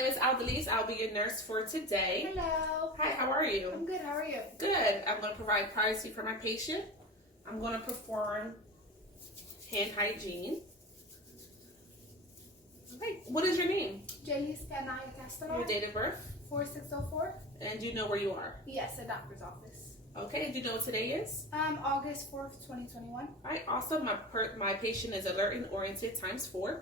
name is Aldelise. I'll be your nurse for today. Hello. Hi, how are you? I'm good. How are you? Good. I'm going to provide privacy for my patient. I'm going to perform hand hygiene. Okay. What is your name? Aldelise Castellar. Your date of birth? 4604. And do you know where you are? Yes, a doctor's office. Okay. Do you know what today is? August 4th, 2021. All right. Awesome. My patient is alert and oriented ×4.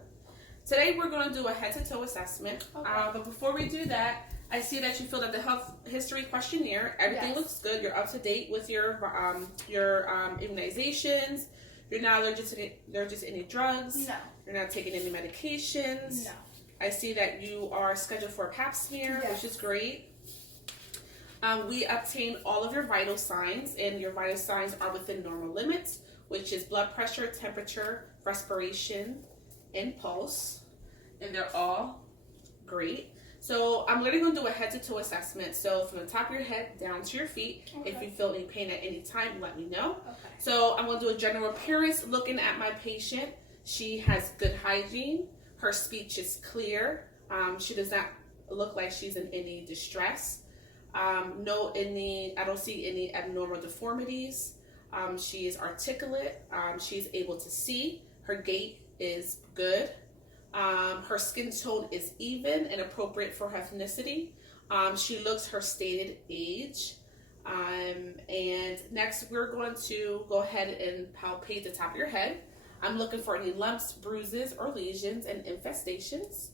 Today we're going to do a head-to-toe assessment. Okay. But before we do that, I see that you filled out the health history questionnaire. Everything looks good. You're up to date with your immunizations. You're not allergic to any drugs. No. You're not taking any medications. No. I see that you are scheduled for a pap smear, Yes. which is great. We obtained all of your vital signs, and your vital signs are within normal limits, which is blood pressure, temperature, respiration, and pulse, and they're all great. So I'm literally going to do a head-to-toe assessment. So from the top of your head down to your feet. Okay. If you feel any pain at any time, let me know. Okay. So I'm going to do a general appearance. Looking at my patient, she has good hygiene. Her speech is clear. She does not look like she's in any distress. I don't see any abnormal deformities. She is articulate. She's able to see. Her gait is good. Her skin tone is even and appropriate for her ethnicity. She looks her stated age. And next we're going to go ahead and palpate the top of your head. I'm looking for any lumps, bruises, or lesions and infestations.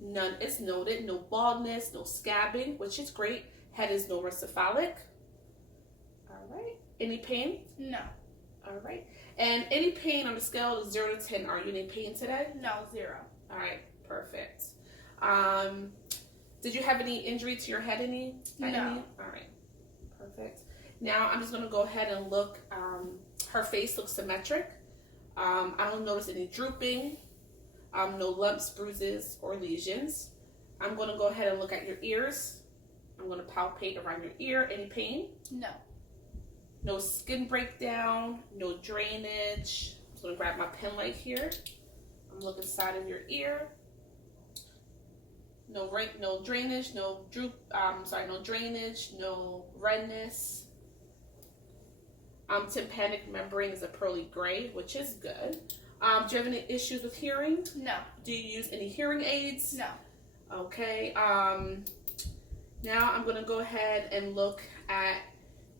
None is noted. No baldness, no scabbing, which is great. Head is normocephalic. All right. Any pain? No. All right. And any pain on the scale of 0 to 10, are you in pain today? No, 0. All right, perfect. Did you have any injury to your head? No. All right, perfect. Now I'm just going to go ahead and look. Her face looks symmetric. I don't notice any drooping, no lumps, bruises, or lesions. I'm going to go ahead and look at your ears. I'm going to palpate around your ear. Any pain? No. No skin breakdown, no drainage. I'm just gonna grab my pen light here. I'm looking inside of your ear. No drainage, no drainage, no redness. Tympanic membrane is a pearly gray, which is good. Do you have any issues with hearing? No. Do you use any hearing aids? No. Okay. Now I'm gonna go ahead and look at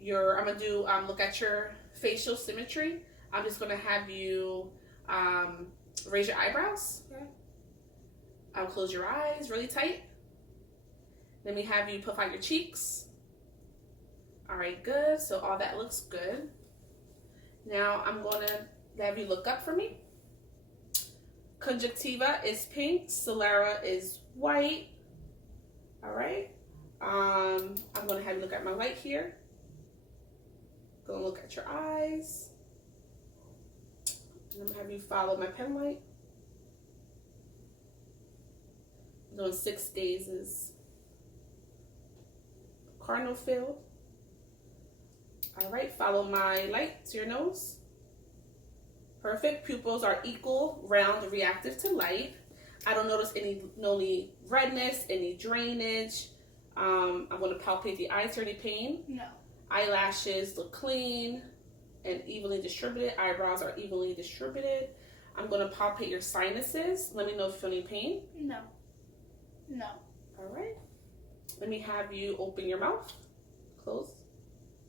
look at your facial symmetry. I'm just gonna have you raise your eyebrows. Okay. I'll close your eyes really tight. Then we have you puff out your cheeks. All right, good. So all that looks good. Now I'm gonna have you look up for me. Conjunctiva is pink. Sclera is white. All right. I'm gonna have you look at my light here. Gonna look at your eyes. And I'm gonna have you follow my pen light. I'm doing 6 gazes. Cardinal field. All right, follow my light to your nose. Perfect. Pupils are equal, round, reactive to light. I don't notice any redness, any drainage. I'm gonna palpate the eyes. Any pain? No. Eyelashes look clean and evenly distributed. Eyebrows are evenly distributed. I'm going to palpate your sinuses. Let me know if you feel any pain. No. No. All right. Let me have you open your mouth. Close.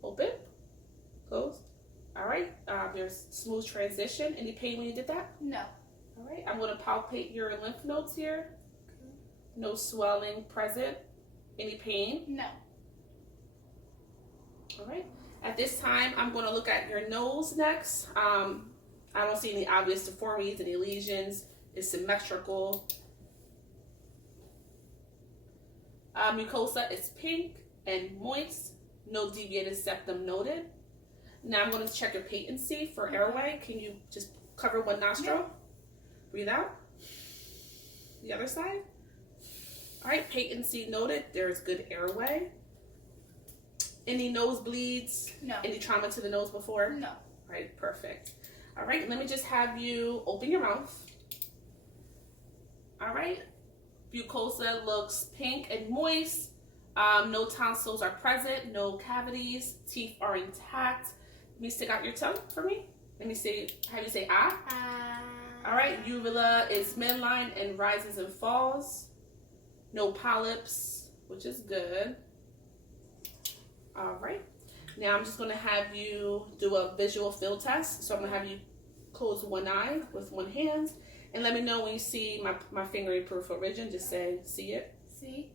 Open. Close. All right. There's smooth transition. Any pain when you did that? No. All right. I'm going to palpate your lymph nodes here. Okay. No swelling present. Any pain? No. All right. At this time, I'm going to look at your nose next. I don't see any obvious deformities, any lesions. It's symmetrical. Mucosa is pink and moist. No deviated septum noted. Now I'm going to check your patency for airway. Can you just cover one nostril? Yeah. Breathe out. The other side. All right. Patency noted. There's good airway. Any nosebleeds? No. Any trauma to the nose before? No. All right, perfect. All right, let me just have you open your mouth. All right. Mucosa looks pink and moist. No tonsils are present, no cavities. Teeth are intact. Let me stick out your tongue for me. Let me see, how do you say ah? All right, uvula is midline and rises and falls. No polyps, which is good. All right. Now I'm just going to have you do a visual field test. So I'm going to have you close one eye with one hand. And let me know when you see my finger in peripheral vision. Just say, see it. See.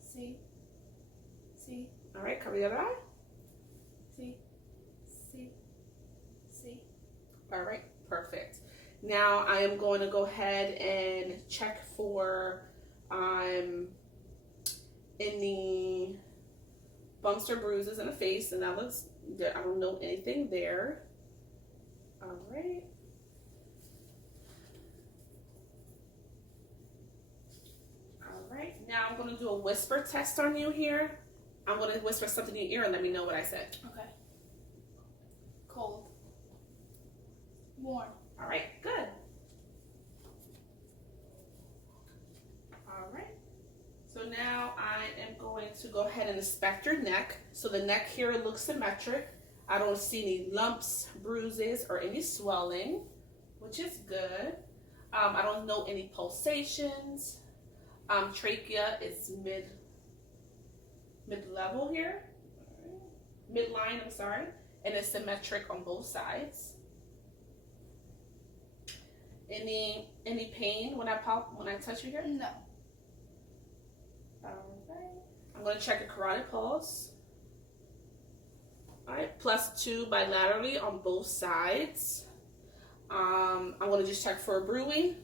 See. See. All right, cover the other eye. See. See. See. All right, perfect. Now I am going to go ahead and check for any bumps or bruises in the face, and that looks good. I don't know anything there. All right. All right. Now I'm going to do a whisper test on you here. I'm going to whisper something in your ear and let me know what I said. Okay. Cold. Warm. All right, good. All right. So now I am going to go ahead and inspect your neck. So the neck here looks symmetric. I don't see any lumps, bruises, or any swelling, which is good. I don't know any pulsations. Trachea is mid-level here. Midline, I'm sorry. And it's symmetric on both sides. Any pain when I touch you here? No. Alright. I'm going to check your carotid pulse. Alright, +2 bilaterally on both sides. I'm going to just check for a bruising.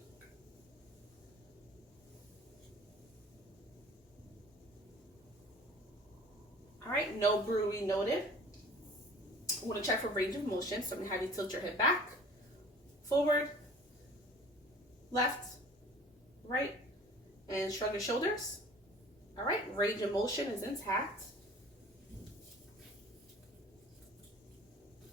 Alright, no bruising noted. I'm going to check for range of motion. So I'm going to have you tilt your head back, forward, left, right, and shrug your shoulders. All right, range of motion is intact.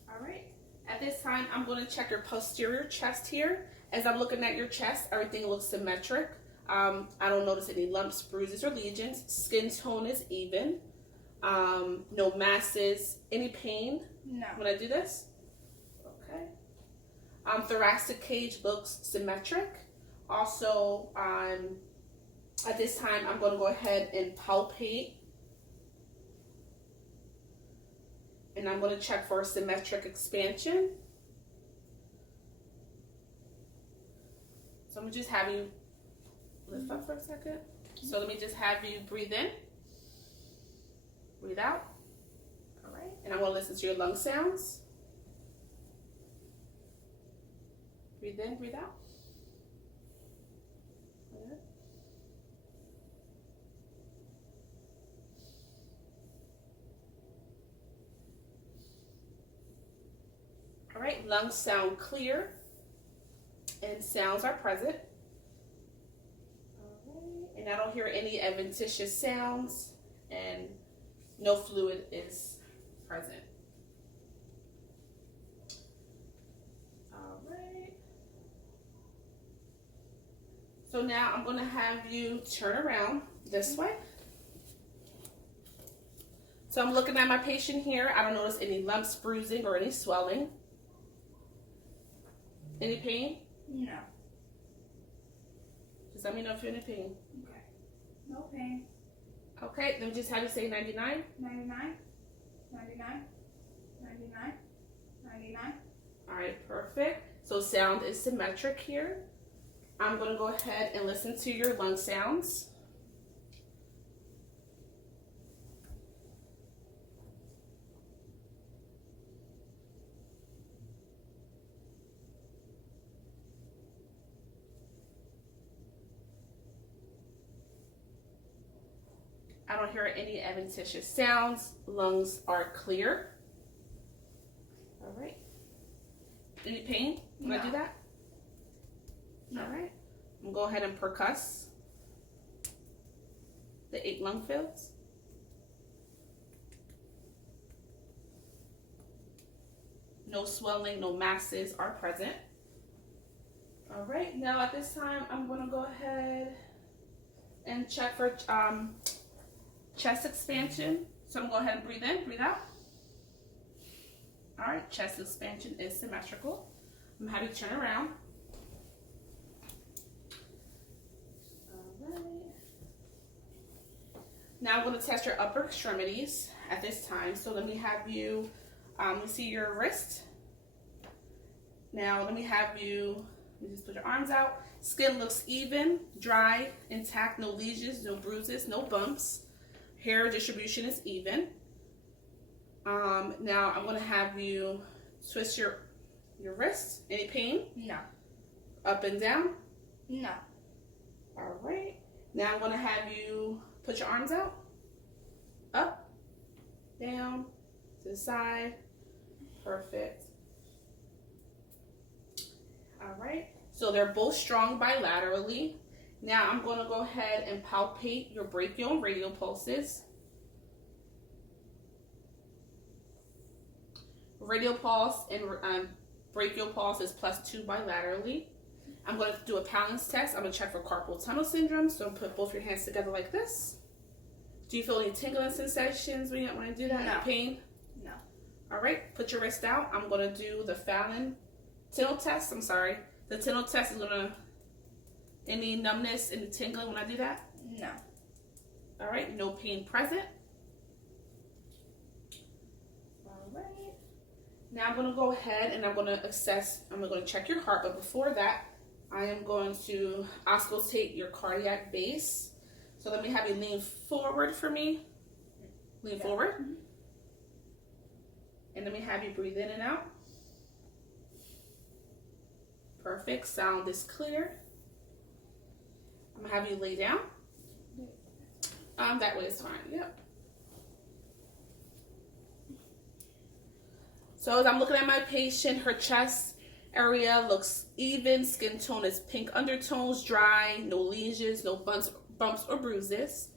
All right, at this time, I'm going to check your posterior chest here. As I'm looking at your chest, everything looks symmetric. I don't notice any lumps, bruises, or lesions. Skin tone is even. No masses. Any pain No. when I do this? Okay. Thoracic cage looks symmetric. Also, at this time, I'm going to go ahead and palpate. And I'm going to check for symmetric expansion. So I'm going to just have you lift up for a second. So let me just have you breathe in. Breathe out. All right. And I want to listen to your lung sounds. Breathe in, breathe out. Good. All right, lungs sound clear and sounds are present. All right. And I don't hear any adventitious sounds and no fluid is present. All right. So now I'm going to have you turn around this way. So I'm looking at my patient here. I don't notice any lumps, bruising, or any swelling. Any pain? No. Just let me know if you're in pain. Okay. No pain. Okay, then just have you say 99. 99. 99. 99. 99. All right, perfect. So sound is symmetric here. I'm going to go ahead and listen to your lung sounds. I don't hear any adventitious sounds. Lungs are clear. All right. Any pain when I do that? No. All right. I'm going to go ahead and percuss the 8 lung fields. No swelling, no masses are present. All right, now at this time, I'm gonna go ahead and check for chest expansion. So I'm gonna go ahead and breathe in, breathe out. All right, chest expansion is symmetrical. I'm gonna have you turn around. All right. Now I'm gonna test your upper extremities at this time. So let me have you, let me see your wrist. Now let me have you, let me just put your arms out. Skin looks even, dry, intact, no lesions, no bruises, no bumps. Hair distribution is even. Now I'm gonna have you twist your wrist. Any pain? No. Up and down? No. All right. Now I'm gonna have you put your arms out. Up, down, to the side. Perfect. All right. So they're both strong bilaterally. Now I'm going to go ahead and palpate your brachial and radial pulses. Radial pulse and brachial pulse is +2 bilaterally. I'm going to do a balance test. I'm going to check for carpal tunnel syndrome. So put both your hands together like this. Do you feel any tingling sensations when you do that? No. Any pain? No. All right. Put your wrist out. I'm going to do the Fallon Tinel test. I'm sorry. The Tinel test is going to, any numbness, any tingling when I do that? No. All right. No pain present. All right. Now I'm going to go ahead and I'm going to assess, I'm going to check your heart. But before that, I am going to auscultate your cardiac base. So let me have you lean forward for me. Lean forward. Mm-hmm. And let me have you breathe in and out. Perfect. Sound is clear. I'm going to have you lay down. That way is fine. Yep. So as I'm looking at my patient, her chest area looks even. Skin tone is pink undertones, dry, no lesions, no bumps or bruises.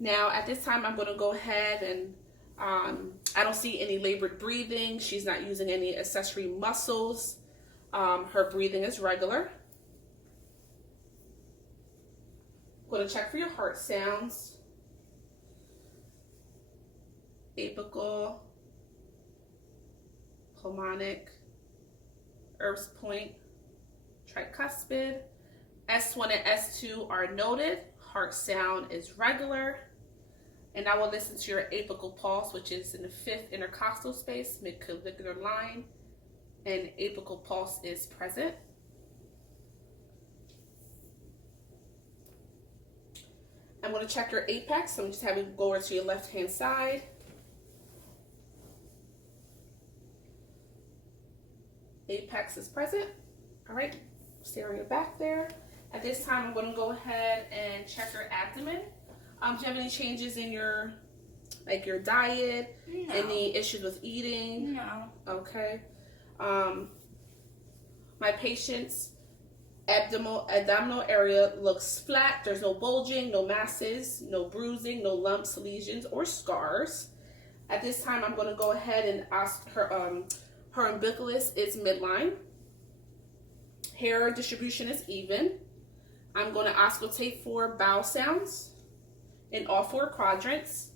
Now at this time, I'm going to go ahead and I don't see any labored breathing. She's not using any accessory muscles. Her breathing is regular. Going to check for your heart sounds. Apical, pulmonic, Erb's point, tricuspid. S1 and S2 are noted. Heart sound is regular. And I will listen to your apical pulse, which is in the 5th intercostal space, mid-clavicular line. And apical pulse is present. I'm going to check your apex. So I'm just having you go over to your left-hand side. Apex is present. All right, stay on your back there. At this time, I'm going to go ahead and check your abdomen. Do you have any changes in your diet? No. Any issues with eating? No. Okay. My patient's abdominal area looks flat. There's no bulging, no masses, no bruising, no lumps, lesions, or scars. At this time, I'm going to go ahead and ask her, her umbilicus is midline. Hair distribution is even. I'm going to auscultate for bowel sounds in all 4 quadrants.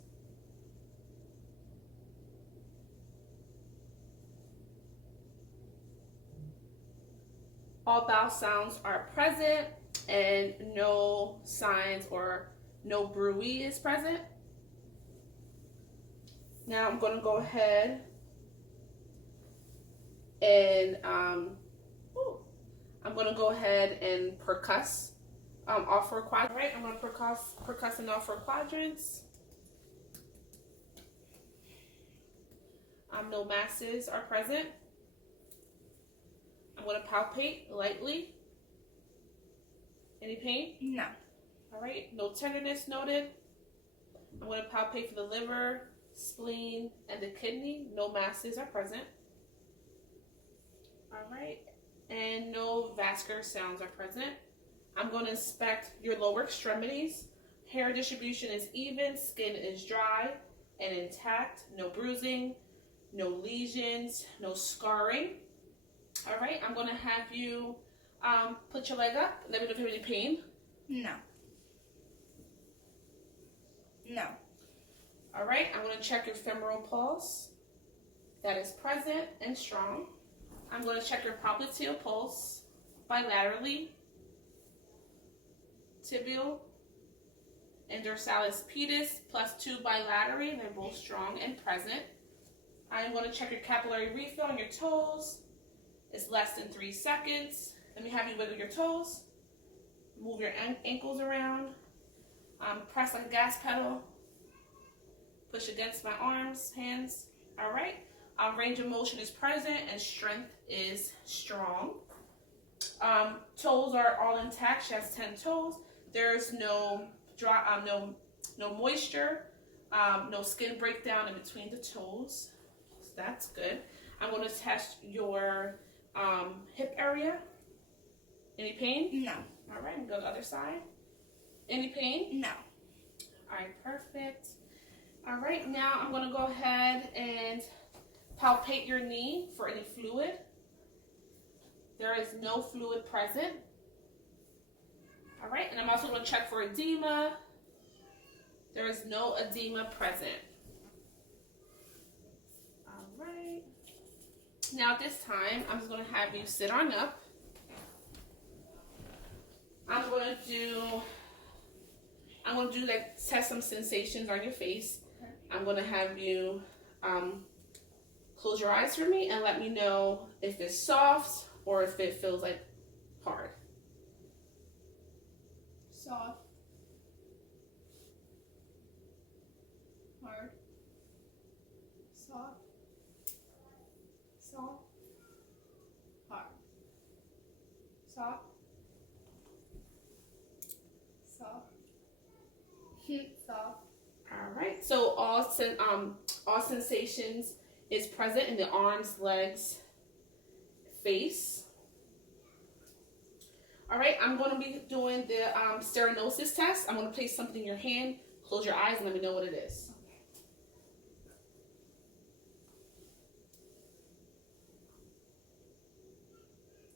All bowel sounds are present and no signs or no bruit is present. Now I'm going to go ahead and I'm going to go ahead and percuss all 4 quadrants. All right, I'm going to percuss in all 4 quadrants. No masses are present. I'm going to palpate lightly. Any pain? No. All right, no tenderness noted. I'm going to palpate for the liver, spleen, and the kidney. No masses are present. All right, and no vascular sounds are present. I'm going to inspect your lower extremities. Hair distribution is even, skin is dry and intact, no bruising, no lesions, no scarring. All right, I'm going to have you Put your leg up. Let me know if you have any pain. No. No. All right, I'm going to check your femoral pulse. That is present and strong. I'm going to check your popliteal pulse bilaterally, tibial, and dorsalis pedis +2 bilaterally. They're both strong and present. I'm going to check your capillary refill on your toes. It's less than 3 seconds. Let me have you wiggle your toes. Move your ankles around. Press like a gas pedal. Push against my arms, hands. All right. Range of motion is present and strength is strong. Toes are all intact. She has 10 toes. There's no dry, no moisture, no skin breakdown in between the toes. So that's good. I'm going to test your hip area. Any pain? No. All right, and go to the other side. Any pain? No. All right, perfect. All right, now I'm going to go ahead and palpate your knee for any fluid. There is no fluid present. All right, and I'm also going to check for edema. There is no edema present. All right. Now at this time, I'm just going to have you sit on up. I'm going to do like test some sensations on your face. I'm going to have you close your eyes for me and let me know if it's soft or if it feels like hard. Soft. Hard. Soft. Soft. Hard. Soft. Soft. Soft. All right. So all sensations is present in the arms, legs, face. All right. I'm going to be doing the sternosis test. I'm going to place something in your hand. Close your eyes and let me know what it is.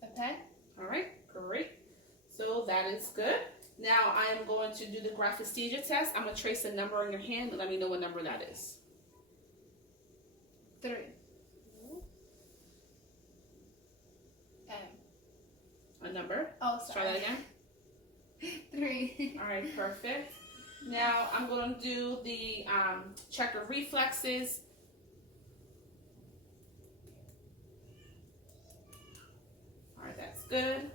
Okay. All right. Great. So that is good. Now I am going to do the graphesthesia test. I'm going to trace a number on your hand and let me know what number that is. 3. A number. Oh, Let's sorry. try that again. 3. All right, perfect. Now I'm going to do the check your reflexes. All right, that's good.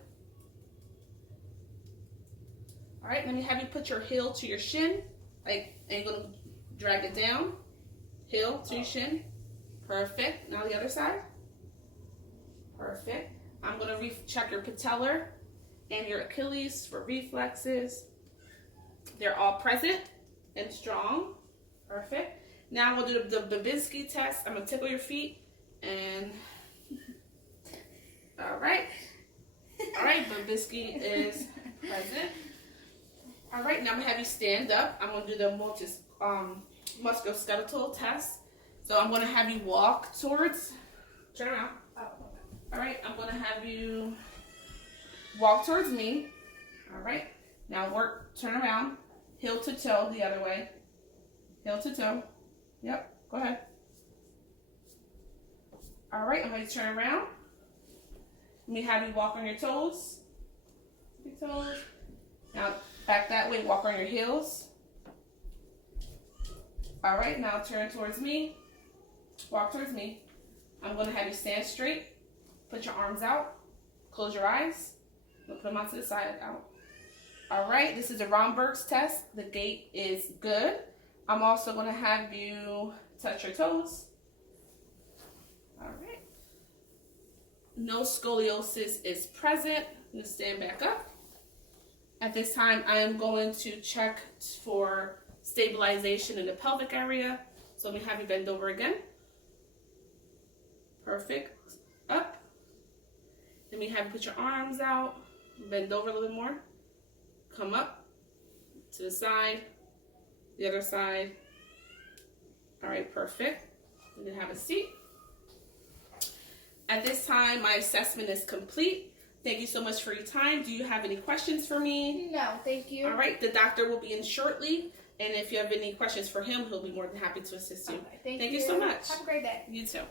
All right, let me have you put your heel to your shin. Like, and you're going to drag it down. Heel to your shin. Perfect. Now the other side. Perfect. I'm going to check your patellar and your Achilles for reflexes. They're all present and strong. Perfect. Now we'll do the Babinski test. I'm going to tickle your feet and all right. All right, Babinski is present. All right, now I'm going to have you stand up. I'm going to do the musculoskeletal test. So I'm going to have you walk towards, turn around. All right, I'm going to have you walk towards me. All right, now turn around, heel to toe the other way. Heel to toe. Yep, go ahead. All right, I'm going to turn around. Let me have you walk on your toes. Your toes. Now back that way, walk on your heels. All right, now turn towards me. Walk towards me. I'm going to have you stand straight. Put your arms out. Close your eyes. Put them out to the side out. All right, this is a Romberg's test. The gait is good. I'm also going to have you touch your toes. All right. No scoliosis is present. I'm going to stand back up. At this time, I am going to check for stabilization in the pelvic area. So let me have you bend over again. Perfect. Up. Let me have you put your arms out. Bend over a little bit more. Come up to the side. The other side. All right, perfect. You can have a seat. At this time, my assessment is complete. Thank you so much for your time. Do you have any questions for me? No, thank you. All right, the doctor will be in shortly, and if you have any questions for him, he'll be more than happy to assist you. Okay, Thank you so much. Have a great day. You too.